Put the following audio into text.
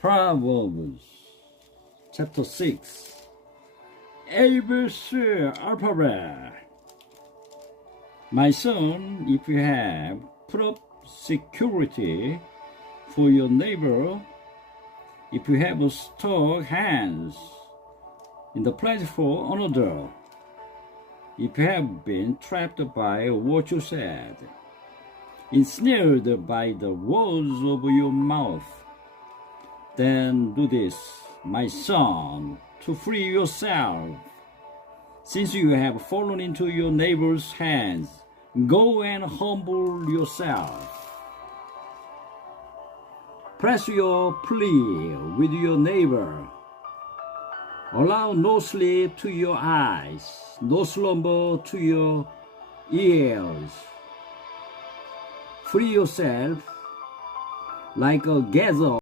Proverbs chapter 6 ABC alphabet. My son, if you have put up security for your neighbor, if you have stuck hands in the pledge for another, if you have been trapped by what you said, ensnared by the words of your mouth, then do this, my son, to free yourself. Since you have fallen into your neighbor's hands, go and humble yourself. Press your plea with your neighbor. Allow no sleep to your eyes, no slumber to your ears. Free yourself like a gazelle